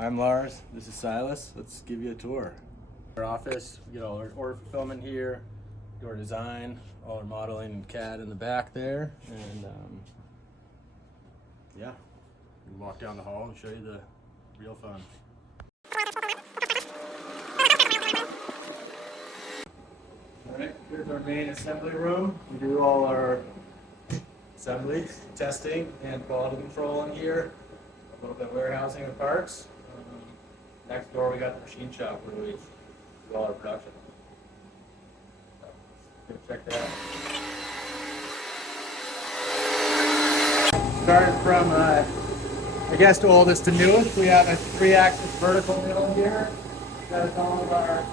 I'm Lars, this is Silas. Let's give you a tour. Our office, we get all our order fulfillment here, do our design, all our modeling and CAD in the back there, and yeah, we can walk down the hall and show you the real fun. Alright, here's our main assembly room. We do all our assembly, testing, and quality control in here. A little bit of warehousing of parts. Next door we got the machine shop where we do all our production. So, check that out. Starting from, I guess, oldest to newest, we have a 3-axis vertical mill here. That's all of our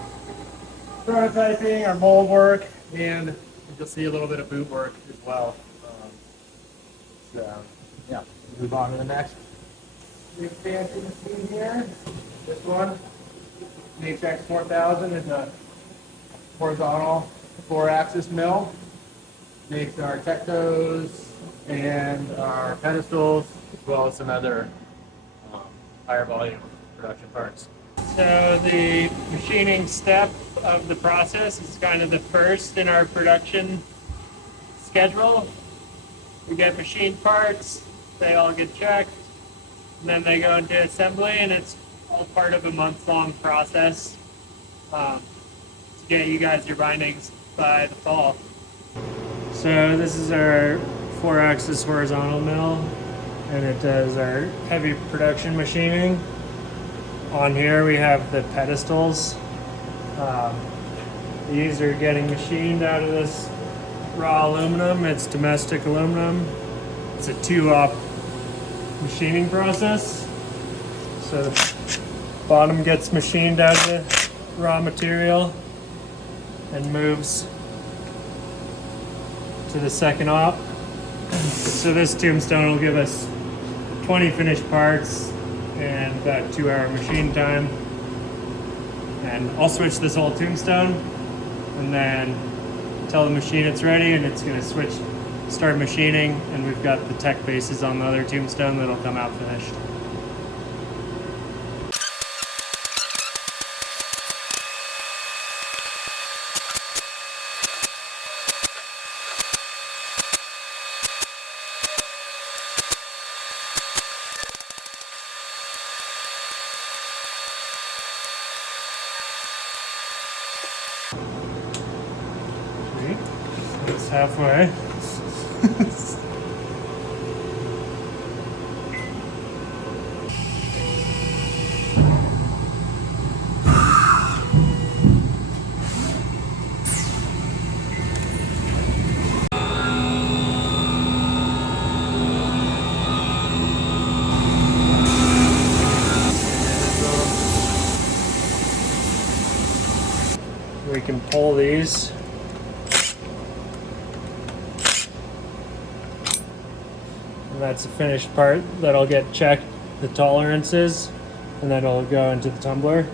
prototyping, our mold work, and you'll see a little bit of boot work as well. Yeah, move on to the next big fancy machine here. This one, the HX 4000, is a horizontal 4-axis mill. Makes our tectos and our pedestals, as well as some other higher volume production parts. So the machining step of the process is kind of the first in our production schedule. We get machined parts, they all get checked, and then they go into assembly, and it's all part of a month-long process to get you guys your bindings by the fall. So this is our 4-axis horizontal mill, and it does our heavy production machining. On here we have the pedestals. These are getting machined out of this raw aluminum. It's domestic aluminum. It's a 2-op machining process. So the bottom gets machined out of the raw material and moves to the second op. So this tombstone will give us 20 finished parts and about 2-hour machine time. And I'll switch this whole tombstone and then tell the machine it's ready, and it's going to start machining, and we've got the tech bases on the other tombstone that'll come out finished. It's halfway. We can pull these. And that's a finished part that'll get checked, the tolerances, and then it'll go into the tumbler.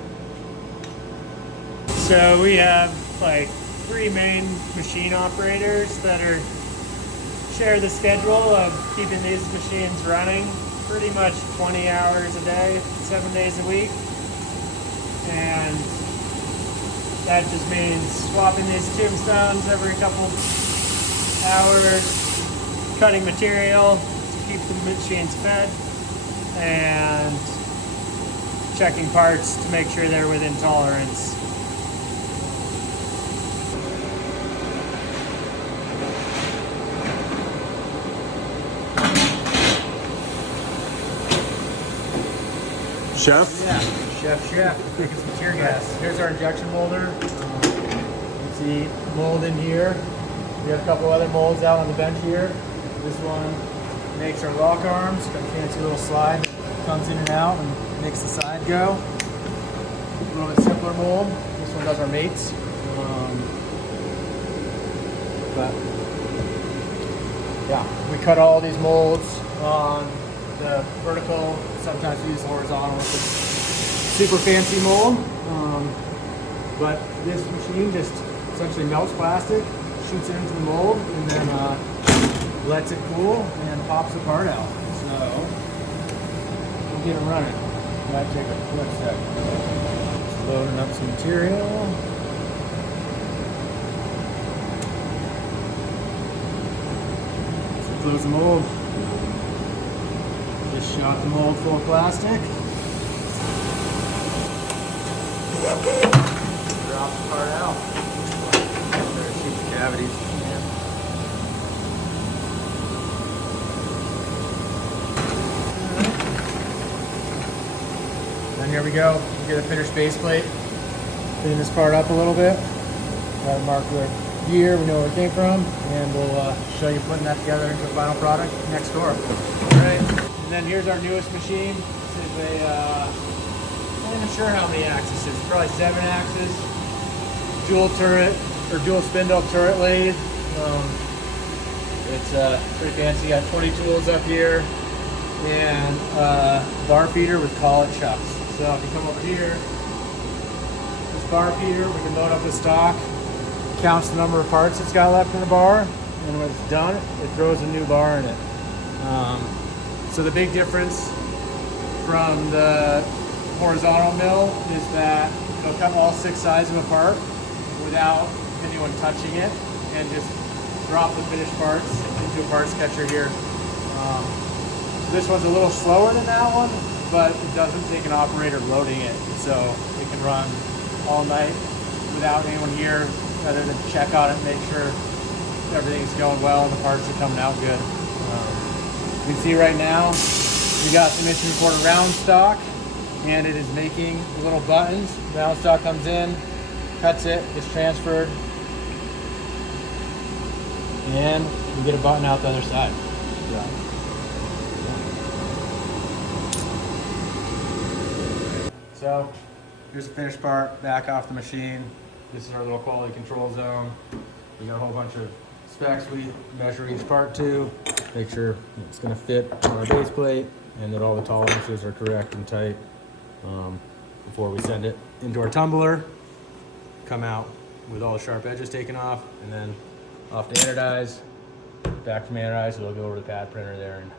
So we have like 3 main machine operators that share the schedule of keeping these machines running pretty much 20 hours a day, 7 days a week. And that just means swapping these tombstones every couple hours, cutting material to keep the machines fed, and checking parts to make sure they're within tolerance. Chef? Yeah, chef, making some tear gas. Here's our injection molder. You can see mold in here. We have a couple other molds out on the bench here. This one makes our lock arms, got a fancy little slide that comes in and out and makes the side go. A little bit simpler mold. This one does our mates. But yeah, we cut all these molds on the vertical. Sometimes we use the horizontal, which is super fancy mold. But this machine just essentially melts plastic, shoots it into the mold, and then lets it cool and pops the part out. So we'll get it running. Might take a quick second. Just loading up some material. So close the mold. Just shot the mold full of plastic. Drop the part out. There's huge cavities. Then here we go. We get a finished base plate. Clean this part up a little bit. Got to mark the year. We know where it came from, and we'll show you putting that together into a final product next door. All right. And then here's our newest machine. This is a I'm not even sure how many axes it's probably 7 axes, dual turret or dual spindle turret lathe. It's pretty fancy. Got 20 tools up here and bar feeder with collet chucks. So if you come over here, this bar feeder, we can load up the stock, counts the number of parts it's got left in the bar, and when it's done, it throws a new bar in it. So the big difference from the horizontal mill is that it'll cut all 6 sides of a part without anyone touching it, and just drop the finished parts into a parts catcher here. This one's a little slower than that one, but it doesn't take an operator loading it, so it can run all night without anyone here other than check on it, make sure everything's going well and the parts are coming out good. You can see right now we got some inch and quarter round stock, and it is making little buttons. Round stock comes in, cuts it, gets transferred, and we get a button out the other side. So here's the finished part back off the machine. This is our little quality control zone. We got a whole bunch of specs we measure each part to, make sure it's going to fit on our base plate and that all the tolerances are correct and tight before we send it into our tumbler. Come out with all the sharp edges taken off, and then off to anodize. Back from anodize, we'll go over to the pad printer there and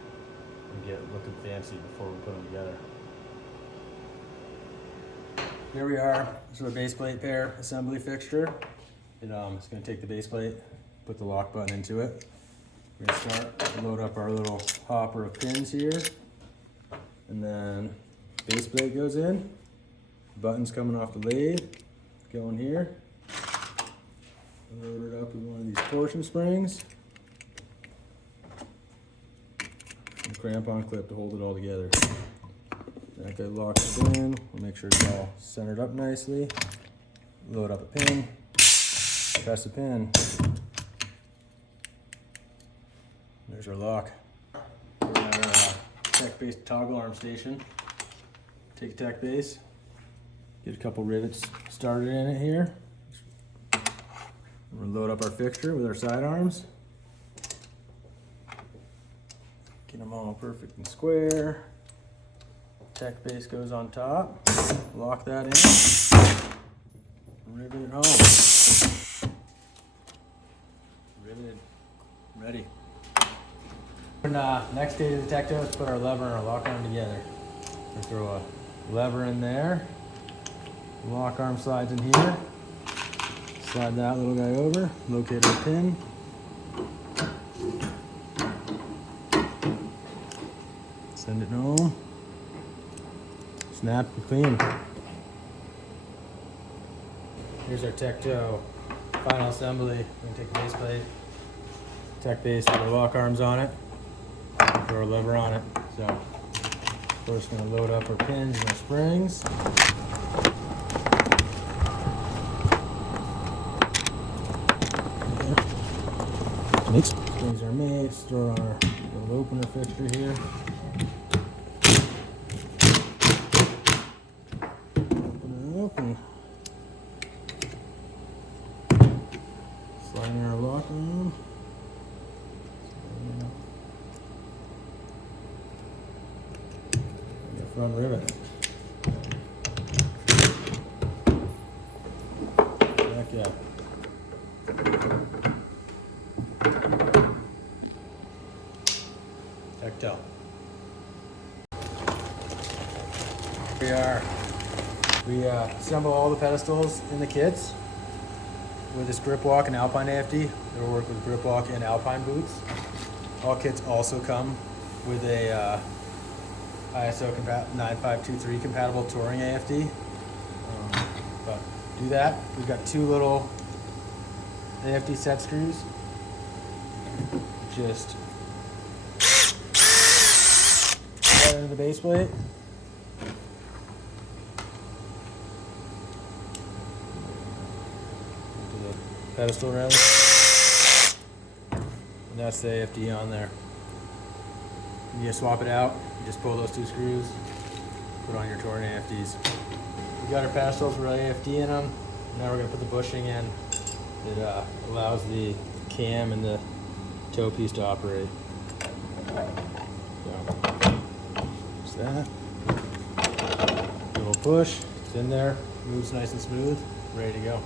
get it looking fancy before we put them together. Here we are. This is our base plate pair assembly fixture. It's going to take the base plate, put the lock button into it. We're going to start to load up our little hopper of pins here, and then base plate goes in. Buttons coming off the lathe, going here. Load it up with one of these torsion springs. And crampon clip to hold it all together. That guy locks it in. We'll make sure it's all centered up nicely. Load up a pin. Press the pin. There's our lock. We're at our tech-based toggle arm station. Take a tech base. Get a couple rivets started in it here. We're gonna load up our fixture with our sidearms. Get them all perfect and square. Tech base goes on top. Lock that in. Rivet it home. Riveted. Ready. And, next stage of the tech toe is put our lever and our lock arm together. We throw a lever in there. Lock arm slides in here. Slide that little guy over. Locate our pin. Send it home. Snap and clean. Here's our tech toe final assembly. We're gonna take the base plate, tech base with our lock arms on it, throw our lever on it. So first gonna load up our pins and our springs. Springs are made. Throw on our little opener fixture here. Open. Slide in our lock arm. The front rivet. Back up. Tactile. we are. We assemble all the pedestals in the kits with this grip walk and Alpine AFD. They'll work with grip walk and Alpine boots. All kits also come with a ISO 9523 compatible touring AFD. But do that. We've got 2 little AFD set screws. Just right into the base plate. To the pedestal rim. And that's the AFD on there. You just swap it out, you just pull those 2 screws, put on your touring AFDs. We got our pedestals with AFD in them. Now we're going to put the bushing in. It allows the cam and the toe piece to operate. So, just that. Little push, it's in there, moves nice and smooth, ready to go.